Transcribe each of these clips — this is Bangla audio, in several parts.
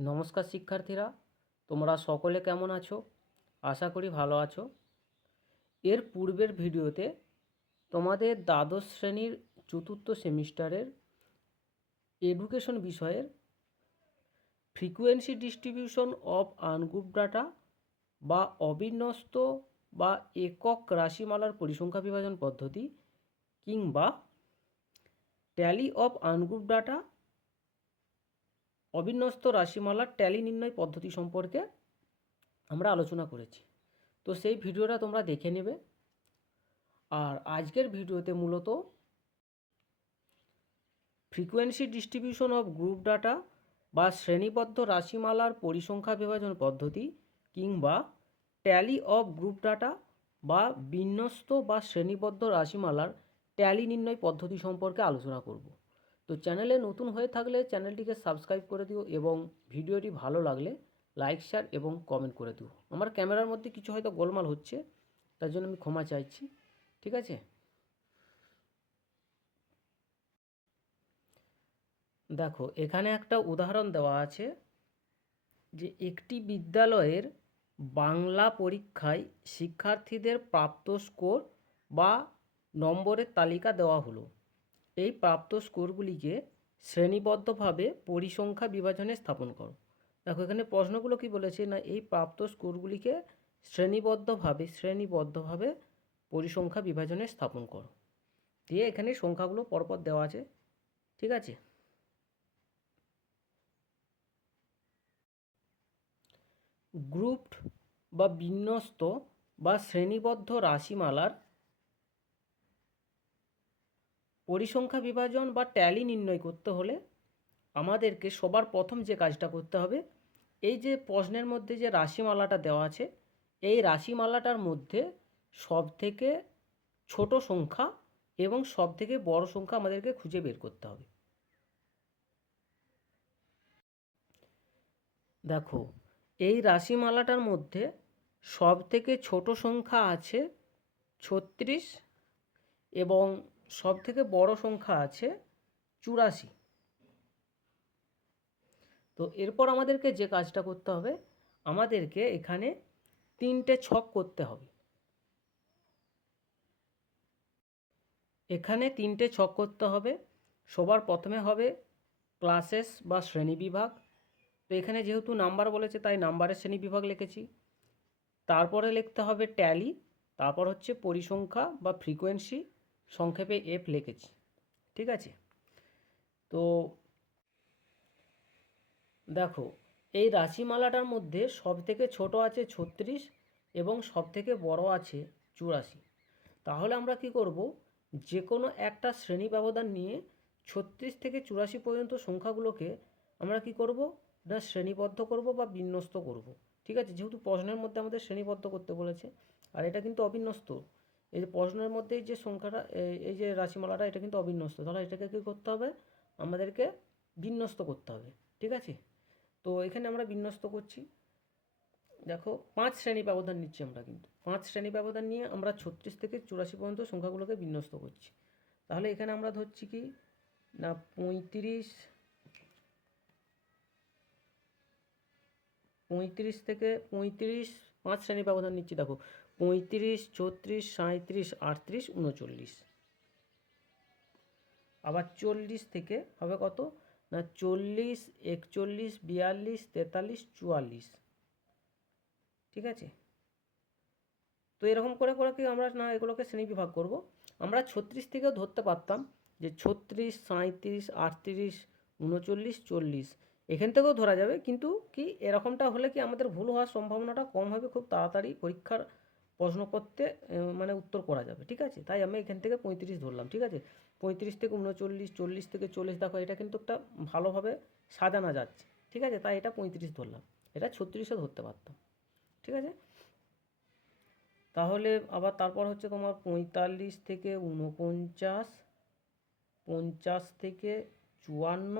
নমস্কার শিক্ষার্থীরা, তোমরা সকলে কেমন আছো? আশা করি ভালো আছো। এর পূর্বের ভিডিওতে তোমাদের দ্বাদশ শ্রেণির চতুর্থ সেমিস্টারের এডুকেশন বিষয়ের frequency distribution of ungroup data বা অবিন্যস্ত বা একক রাশিমালার পরিসংখ্যা বিভাজন পদ্ধতি কিংবা ট্যালি অফ আনগ্রুপ ডাটা অবিন্যস্ত রাশিমালার ট্যালি নির্ণয় পদ্ধতি সম্পর্কে আমরা আলোচনা করেছি। তো সেই ভিডিওটা তোমরা দেখে নেবে। আর আজকের ভিডিওতে মূলত frequency distribution of group data বা শ্রেণীবদ্ধ রাশিমালার পরিসংখ্যা বিভাজন পদ্ধতি কিংবা ট্যালি অফ গ্রুপ ডাটা বা বিন্যস্ত বা শ্রেণীবদ্ধ রাশিমালার ট্যালি নির্ণয় পদ্ধতি সম্পর্কে আলোচনা করব। তো চ্যানেলে নতুন হয়ে থাকলে চ্যানেলটিকে সাবস্ক্রাইব করে দিও এবং ভিডিওটি ভালো লাগলে লাইক, শেয়ার এবং কমেন্ট করে দিও। আমার ক্যামেরার মধ্যে কিছু হয়তো গোলমাল হচ্ছে, তার জন্য আমি ক্ষমা চাইছি, ঠিক আছে? দেখো, এখানে একটা উদাহরণ দেওয়া আছে যে একটি বিদ্যালয়ের বাংলা পরীক্ষায় শিক্ষার্থীদের প্রাপ্ত স্কোর বা নম্বরের তালিকা দেওয়া হলো। এই প্রাপ্ত স্কোরগুলিকে শ্রেণীবদ্ধভাবে পরিসংখ্যা বিভাজনে স্থাপন করো। দেখো, এখানে প্রশ্নগুলো কি বলেছে? না, এই প্রাপ্ত স্কোরগুলিকে শ্রেণীবদ্ধভাবে শ্রেণীবদ্ধভাবে পরিসংখ্যা বিভাজনে স্থাপন করো। দিয়ে এখানে সংখ্যাগুলো পরপর দেওয়া আছে। ঠিক আছে? গ্রুপড বা বিন্যস্ত বা শ্রেণীবদ্ধ রাশিমালার পরিসংখ্যা বিভাজন বা ট্যালি নির্ণয় করতে হলে আমাদেরকে সবার প্রথম যে কাজটা করতে হবে, এই যে প্রশ্নের মধ্যে যে রাশিমালাটা দেওয়া আছে, এই রাশিমালাটার মধ্যে সব থেকে ছোট সংখ্যা এবং সব থেকে বড় সংখ্যা আমাদেরকে খুঁজে বের করতে হবে। দেখো, এই রাশিমালাটার মধ্যে সব থেকে ছোট সংখ্যা আছে ছত্রিশ এবং সব থেকে বড় সংখ্যা আছে চুরাশি। তো এরপর আমাদেরকে যে কাজটা করতে হবে, আমাদেরকে এখানে তিনটে ছক করতে হবে। এখানে তিনটে ছক করতে হবে। সবার প্রথমে হবে ক্লাসেস বা শ্রেণি বিভাগ। তো এখানে যেহেতু নাম্বার বলেছে, তাই নাম্বারের শ্রেণি বিভাগ লিখেছি। তারপরে লিখতে হবে ট্যালি, তারপর হচ্ছে পরিসংখ্যা বা ফ্রিকোয়েন্সি সংক্ষেপে এফ লিখেছি, ঠিক আছে? তো দেখো, এই রাশিমালাটার মধ্যে সব থেকে ছোট আছে ছত্রিশ এবং সব থেকে বড় আছে চুরাশি। তাহলে আমরা কি করব? যে কোনো একটা শ্রেণি ব্যবধান নিয়ে ছত্রিশ থেকে চুরাশি পর্যন্ত সংখ্যাগুলোকে আমরা কি করব? না শ্রেণীবদ্ধ করব বা বিন্যস্ত করব, ঠিক আছে? যেহেতু প্রশ্নের মধ্যে আমাদের শ্রেণীবদ্ধ করতে বলেছে, আর এটা কিন্তু অবিন্যস্ত। এই যে প্রশ্নের মধ্যে যে সংখ্যাটা, এই যে রাশিমালাটা, এটা কিন্তু অবিন্যস্ত। তাহলে এটাকে কী করতে হবে? আমাদেরকে বিন্যস্ত করতে হবে, ঠিক আছে? তো এখানে আমরা বিন্যস্ত করছি। দেখো, পাঁচ শ্রেণি ব্যবধান নিচ্ছি আমরা কিন্তু। পাঁচ শ্রেণি ব্যবধান নিয়ে আমরা ছত্রিশ থেকে চুরাশি পর্যন্ত সংখ্যাগুলোকে বিন্যস্ত করছি। তাহলে এখানে আমরা ধরছি কি? না, পঁয়ত্রিশ পঁয়ত্রিশ থেকে পঁয়ত্রিশ পাঁচ শ্রেণি ব্যবধান নিচ্ছি। দেখো পঁয়ত্রিশ, ছত্রিশ সাঁত্রিশ আটত্রিশ, উনচল্লিশ। আবার চল্লিশ থেকে হবে কত? না, চল্লিশ, একচল্লিশ, বিয়াল্লিশ, তেতাল্লিশ, চুয়াল্লিশ। ঠিক আছে? তো এরকম করে করে কি আমরা না এগুলোকে শ্রেণি বিভাগ করব? আমরা ছত্রিশ থেকেও ধরতে পারতাম যে ছত্রিশ সাঁত্রিশ আটত্রিশ, উনচল্লিশ, চল্লিশ। এখান থেকেও ধরা যাবে, কিন্তু কি এরকমটা হলে কি আমাদের ভুল হওয়ার সম্ভাবনাটা কম হবে খুব তাড়াতাড়ি পরীক্ষার প্রশ্নপত্রে মানে উত্তর করা যাবে, ঠিক আছে? তাই আমি এখান থেকে পঁয়ত্রিশ ধরলাম, ঠিক আছে? পঁয়ত্রিশ থেকে উনচল্লিশ, চল্লিশ থেকে চল্লিশ, দেখো এটা কিন্তু একটা ভালোভাবে সাজানো যাচ্ছে, ঠিক আছে? তাই এটা পঁয়ত্রিশ ধরলাম, এটা ছত্রিশে ধরতে পারতাম, ঠিক আছে? তাহলে আবার তারপর হচ্ছে তোমার পঁয়তাল্লিশ থেকে উনপঞ্চাশ পঞ্চাশ থেকে চুয়ান্ন,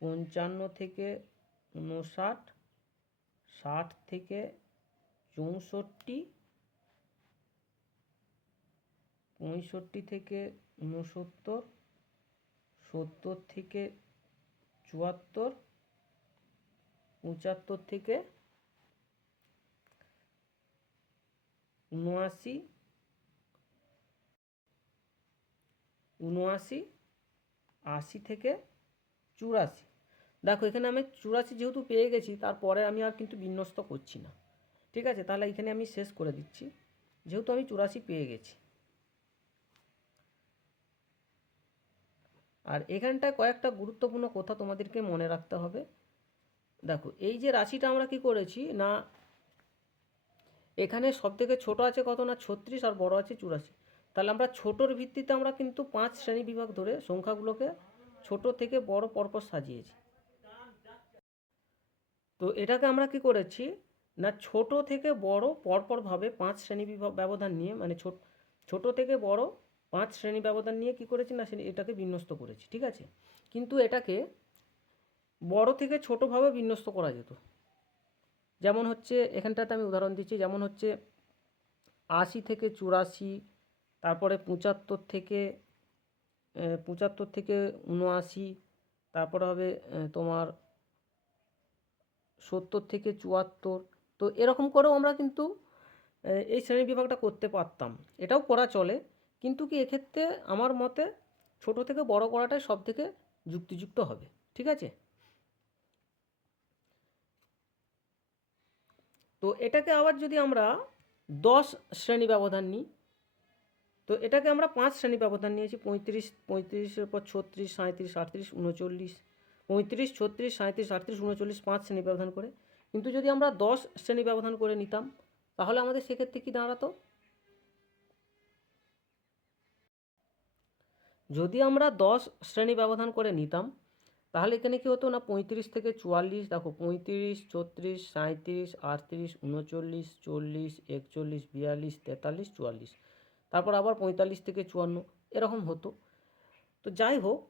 পঞ্চান্ন থেকে উনষাট ষাট থেকে চৌষট্টি, পঁয়ষট্টি থেকে ঊনসত্তর, সত্তর থেকে চুয়াত্তর, পঁচাত্তর থেকে উনআশি উনআশি আশি থেকে চুরাশি। দেখো এখানে আমি চুরাশি যেহেতু পেয়ে গেছি, তারপরে আমি আর কিন্তু বিন্যস্ত করছি না। ঠিক আছে, তাহলে এখানে আমি শেষ করে দিচ্ছি। যেহেতু আমি চুরাশি পেয়ে গেছি। আর এখানটায় কয়েকটা গুরুত্বপূর্ণ কথা তোমাদেরকে মনে রাখতে হবে। দেখো, এই যে রাশিটা আমরা কি করেছি না, এখানে সব থেকে ছোটো আছে কত না, ছত্রিশ আর বড় আছে চুরাশি। তাহলে আমরা ছোটোর ভিত্তিতে আমরা কিন্তু পাঁচ শ্রেণি বিভাগ ধরে সংখ্যাগুলোকে ছোট থেকে বড় পরপর সাজিয়েছি। তো এটাকে আমরা কি করেছি না ছোট থেকে বড় পরপরভাবে পাঁচ শ্রেণি ব্যবধান নিয়ে মানে ছোট ছোট থেকে বড় পাঁচ শ্রেণি ব্যবধান নিয়ে কি করেছি? না এটাকে বিন্যস্ত করেছি, ঠিক আছে? কিন্তু এটাকে বড় থেকে ছোটোভাবে বিন্যস্ত করা যেত। যেমন হচ্ছে, এখানটাতে আমি উদাহরণ দিচ্ছি, যেমন হচ্ছে আশি থেকে চুরাশি, তারপরে পঁচাত্তর থেকে পঁচাত্তর থেকে উনআশি, তারপরে হবে তোমার সত্তর থেকে চুয়াত্তর তো এরকম করেও আমরা কিন্তু এই শ্রেণি বিভাগটা করতে পারতাম। এটাও করা চলে। কিন্তু কি এক্ষেত্রে আমার মতে ছোট থেকে বড় করাটাই সব থেকে যুক্তিযুক্ত হবে। ঠিক আছে? তো এটাকে আবার যদি আমরা দশ শ্রেণি ব্যবধান নিই, তো এটাকে আমরা পাঁচ শ্রেণি ব্যবধান নিয়েছি। পঁয়ত্রিশ পঁয়ত্রিশের পর ছত্রিশ সাঁত্রিশ আটত্রিশ, উনচল্লিশ, পঁয়ত্রিশ, ছত্রিশ সাঁত্রিশ আটত্রিশ, উনচল্লিশ, পাঁচ শ্রেণি ব্যবধান করে। কিন্তু যদি আমরা দশ শ্রেণি ব্যবধান করে নিতাম, তাহলে আমাদের সেক্ষেত্রে কী দাঁড়াতো? যদি আমরা দশ শ্রেণি ব্যবধান করে নিতাম, তাহলে এখানে কি হতো না? পঁয়ত্রিশ থেকে চুয়াল্লিশ, দেখো পঁয়ত্রিশ ছত্রিশ সাঁত্রিশ আটত্রিশ, উনচল্লিশ, চল্লিশ, একচল্লিশ, বিয়াল্লিশ, তেতাল্লিশ, চুয়াল্লিশ। তারপর আবার পঁয়তাল্লিশ থেকে চুয়ান্ন, এরকম হতো। তো যাই হোক,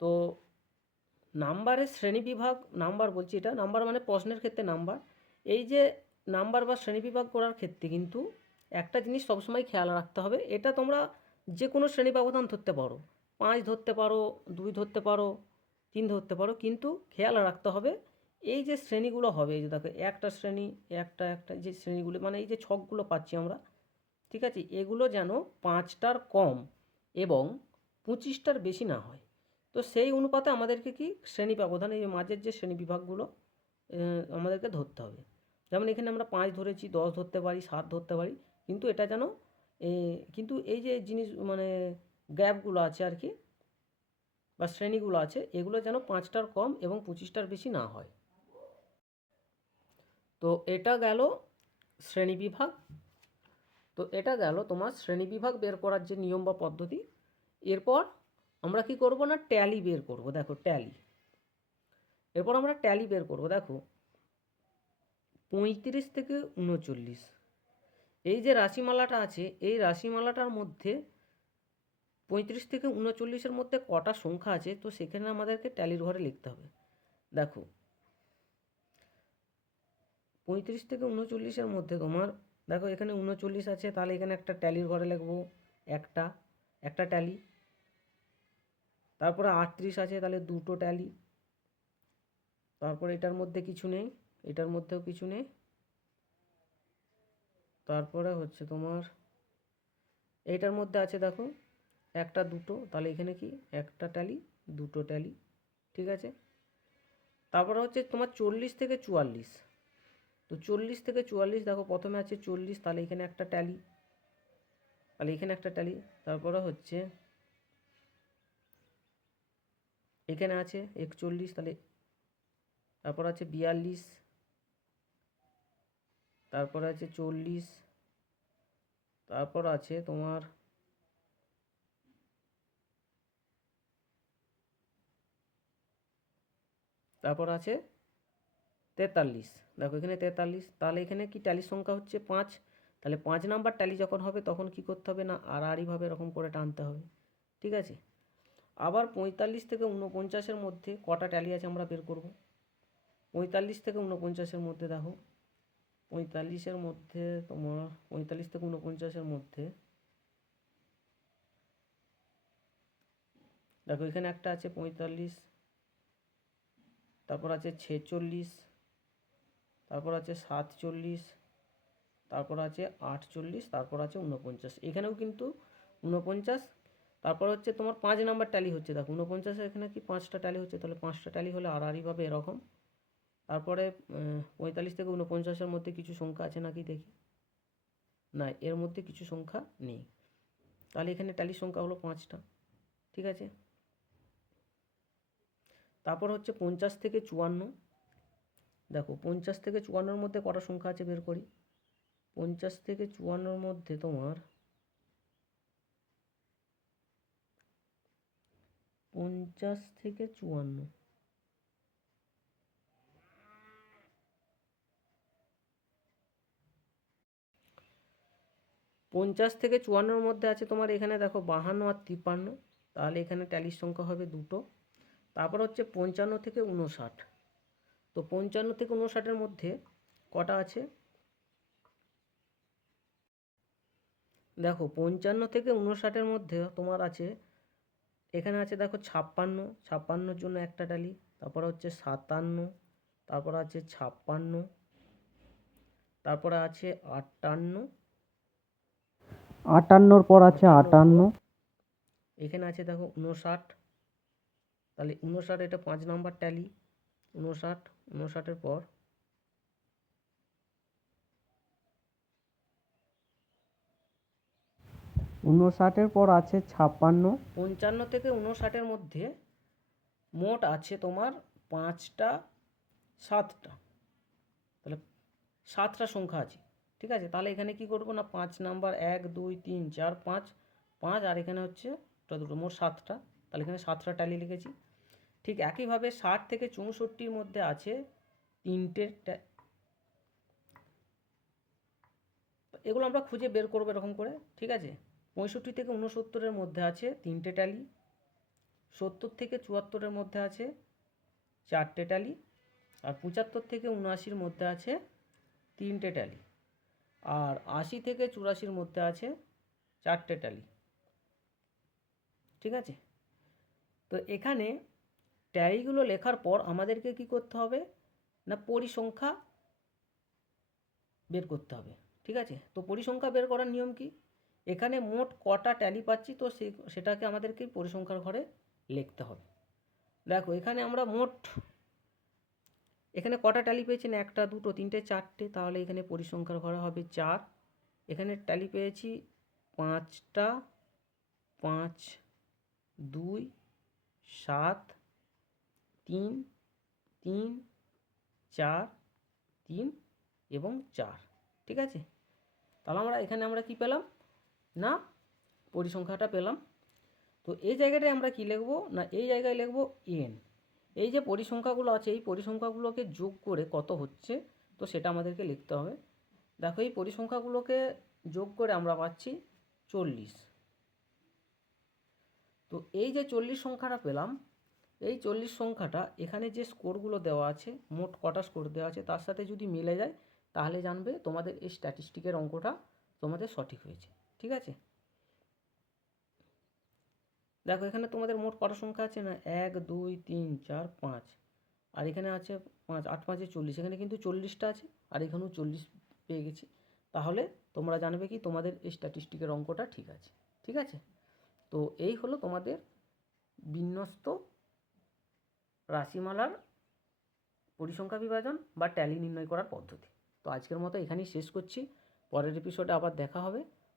তো নাম্বারের শ্রেণীবিভাগ নাম্বার বলছি এটা, নাম্বার মানে প্রশ্নের ক্ষেত্রে নাম্বার। এই যে নাম্বার বা শ্রেণীবিভাগ করার ক্ষেত্রে কিন্তু একটা জিনিস সবসময় খেয়াল রাখতে হবে, এটা তোমরা যে কোনো শ্রেণি ব্যবধান ধরতে পারো। পাঁচ ধরতে পারো, দুই ধরতে পারো, তিন ধরতে পারো, কিন্তু খেয়াল রাখতে হবে এই যে শ্রেণীগুলো হবে, এই যে দেখো একটা শ্রেণি, একটা একটা যে শ্রেণীগুলো মানে এই যে ছকগুলো পাচ্ছি আমরা, ঠিক আছে? এগুলো যেন পাঁচটার কম এবং পঁচিশটার বেশি না হয়। তো সেই অনুপাতে আমাদেরকে কি শ্রেণি ব্যবধান, এই মাঝের যে শ্রেণি বিভাগগুলো আমাদেরকে ধরতে হবে। যেমন এখানে আমরা পাঁচ ধরেছি, দশ ধরতে পারি, সাত ধরতে পারি, কিন্তু এটা যেন কিন্তু এই যে জিনিস মানে গ্যাপগুলো আছে আর কি, বা শ্রেণীগুলো আছে, এগুলো যেন পাঁচটার কম এবং পঁচিশটার বেশি না হয়। তো এটা গেল শ্রেণি বিভাগ। তো এটা গেল তোমার শ্রেণি বিভাগ বের করার যে নিয়ম বা পদ্ধতি। এরপর আমরা কি করব না? ট্যালি বের করব। দেখো, ট্যালি। এরপর আমরা ট্যালি বের করব। দেখো, পঁয়ত্রিশ থেকে উনচল্লিশ। এই যে রাশিমালাটা আছে, এই রাশিমালাটার মধ্যে পঁয়ত্রিশ থেকে উনচল্লিশের মধ্যে কটা সংখ্যা আছে, তো সেখানে আমাদেরকে ট্যালির ঘরে লিখতে হবে। দেখো, পঁয়ত্রিশ থেকে উনচল্লিশের মধ্যে তোমার, দেখো এখানে উনচল্লিশ আছে, তাহলে এখানে একটা ট্যালির ঘরে লিখব, একটা একটা ট্যালি। তারপরে আটত্রিশ আছে, তাহলে দুটো ট্যালি তারপরে এটার মধ্যে কিছু নেই, এটার মধ্যেও কিছু নেই। তারপরে হচ্ছে তোমার এইটার মধ্যে আছে দেখো, একটা দুটো, তাহলে এখানে কি? একটা ট্যালি দুটো ট্যালি ঠিক আছে? তারপরে হচ্ছে তোমার চল্লিশ থেকে চুয়াল্লিশ। তো চল্লিশ থেকে চুয়াল্লিশ, দেখো প্রথমে আছে চল্লিশ, তাহলে এখানে একটা ট্যালি তাহলে এখানে একটা ট্যালি তারপরে হচ্ছে এখানে আছে একচল্লিশ, তাহলে তারপর আছে বিয়াল্লিশ, তারপর আছে চল্লিশ, তারপর আছে তোমার তারপর আছে তেতাল্লিশ। দেখো এখানে তেতাল্লিশ, তাহলে এখানে কি ট্যালির সংখ্যা হচ্ছে পাঁচ? তাহলে পাঁচ নাম্বার ট্যালি যখন হবে তখন কি করতে হবে না আড়াআড়িভাবে এরকম করে টানতে হবে। ঠিক আছে? আবার পঁয়তাল্লিশ থেকে উনপঞ্চাশের মধ্যে কটা ট্যালি আছে আমরা বের করব? পঁয়তাল্লিশ থেকে উনপঞ্চাশের মধ্যে দেখো। পঁয়তাল্লিশের মধ্যে তোমার, পঁয়তাল্লিশ থেকে উনপঞ্চাশের মধ্যে দেখো এখানে একটা আছে পঁয়তাল্লিশ, তারপর আছে ছেচল্লিশ, তারপর আছে সাতচল্লিশ, তারপর আছে আটচল্লিশ, তারপর আছে উনপঞ্চাশ এখানেও কিন্তু উনপঞ্চাশ তারপর হচ্ছে তোমার পাঁচ নাম্বার ট্যালি হচ্ছে, দেখো উনপঞ্চাশে এখানে কি পাঁচটা ট্যালি হচ্ছে, তাহলে পাঁচটা ট্যালি হলে আড়াআড়িভাবে এরকম। তারপরে পঁয়তাল্লিশ থেকে উনপঞ্চাশের মধ্যে কিছু সংখ্যা আছে নাকি দেখি? না এর মধ্যে কিছু সংখ্যা নেই। তাহলে এখানে ট্যালির সংখ্যা হলো পাঁচটা, ঠিক আছে? তারপর হচ্ছে পঞ্চাশ থেকে চুয়ান্ন, দেখো পঞ্চাশ থেকে চুয়ান্নর মধ্যে কটা সংখ্যা আছে বের করি? পঞ্চাশ থেকে চুয়ান্নর মধ্যে তোমার পঞ্চাশ থেকে চুয়ান্ন। পঞ্চাশ থেকে চুয়ান্নর মধ্যে আছে তোমার এখানে দেখো বাহান্ন আর তিপ্পান্ন। তাহলে এখানে ট্যালির সংখ্যা হবে দুটো। তারপর হচ্ছে পঞ্চান্ন থেকে উনষাট তো পঞ্চান্ন থেকে উনষাটের মধ্যে কটা আছে? দেখো, পঞ্চান্ন থেকে উনষাটের মধ্যে তোমার আছে এখানে আছে দেখো ছাপ্পান্ন ছাপ্পান্নর জন্য একটা টালি তারপর হচ্ছে সাতান্ন তারপর আছে ছাপ্পান্ন তারপরে আছে আটান্ন। আটান্নর পর আছে আটান্ন। এখানে আছে দেখো উনষাট। তাহলে উনষাট এটা পাঁচ নাম্বার ট্যালি উনষাট উনষাটের পর উনষাটের পর আছে ছাপ্পান্ন। পঞ্চান্ন থেকে উনষাটের মধ্যে মোট আছে তোমার পাঁচটা, সাতটা। তাহলে সাতটা সংখ্যা আছে, ঠিক আছে? তাহলে এখানে কি করব না, পাঁচ নাম্বার এক, দুই, তিন, চার, পাঁচ পাঁচ, আর এখানে হচ্ছে দুটো মোট সাতটা। তাহলে এখানে সাতটা ট্যালি লিখেছি। ঠিক একইভাবে ষাট থেকে চৌষট্টির মধ্যে আছে তিনটে এগুলো আমরা খুঁজে বের করব এরকম করে, ঠিক আছে? পঁয়ষট্টি থেকে উনসত্তরের মধ্যে আছে তিনটে ট্যালি সত্তর থেকে চুয়াত্তরের মধ্যে আছে চারটে ট্যালি আর পঁচাত্তর থেকে উনআশির মধ্যে আছে তিনটে ট্যালি আর আশি থেকে চুরাশির মধ্যে আছে চারটে ট্যালি ঠিক আছে? তো এখানে ট্যালিগুলো লেখার পর আমাদেরকে কি করতে হবে? না পরিসংখ্যা বের করতে হবে। ঠিক আছে? তো পরিসংখ্যা বের করার নিয়ম কি? এখানে মোট কটা ট্যালি পাচ্ছি তো সেই সেটাকে আমাদেরকে পরিসংখ্যার ঘরে লিখতে হবে। দেখো, এখানে আমরা মোট, এখানে কটা ট্যালি পেয়েছি? না, একটা, দুটো, তিনটে, চারটে, তাহলে এখানে পরিসংখ্যার ঘরে হবে চার। এখানে ট্যালি পেয়েছি পাঁচটা, পাঁচ, দুই, সাত, তিন তিন, চার, তিন এবং চার, ঠিক আছে? তাহলে আমরা, এখানে আমরা কি পেলাম? না পরিসংখ্যাটা পেলাম। তো এই জায়গাটায় আমরা কি লিখব? না, এই জায়গায় লিখব এন এই যে পরিসংখ্যাগুলো আছে, এই পরিসংখ্যাগুলোকে যোগ করে কত হচ্ছে, তো সেটা আমাদেরকে লিখতে হবে। দেখো, এই পরিসংখ্যাগুলোকে যোগ করে আমরা পাচ্ছি চল্লিশ। তো এই যে চল্লিশ সংখ্যাটা পেলাম, এই চল্লিশ সংখ্যাটা এখানে যে স্কোরগুলো দেওয়া আছে, মোট কটা স্কোর দেওয়া আছে, তার সাথে যদি মিলে যায়, তাহলে জানবে তোমাদের এই স্ট্যাটিস্টিকের অঙ্কটা তোমাদের সঠিক হয়েছে। ঠিক আছে? দেখো, এখানে তোমাদের মোট কটা সংখ্যা আছে না? এক, দুই, তিন, চার, পাঁচ। আর এখানে আছে পাঁচ, আট, পাঁচে চল্লিশ। এখানে কিন্তু চল্লিশটা আছে, আর এখানেও চল্লিশ পেয়ে গেছি। তাহলে তোমরা জানবে কি, তোমাদের এই স্ট্যাটিস্টিকের অঙ্কটা ঠিক আছে। ঠিক আছে? তো এই হলো তোমাদের বিন্যস্ত রাশিমালার পরিসংখ্যা বিভাজন বা ট্যালি নির্ণয় করার পদ্ধতি। তো আজকের মতো এখানেই শেষ করছি। পরের এপিসোডে আবার দেখা হবে।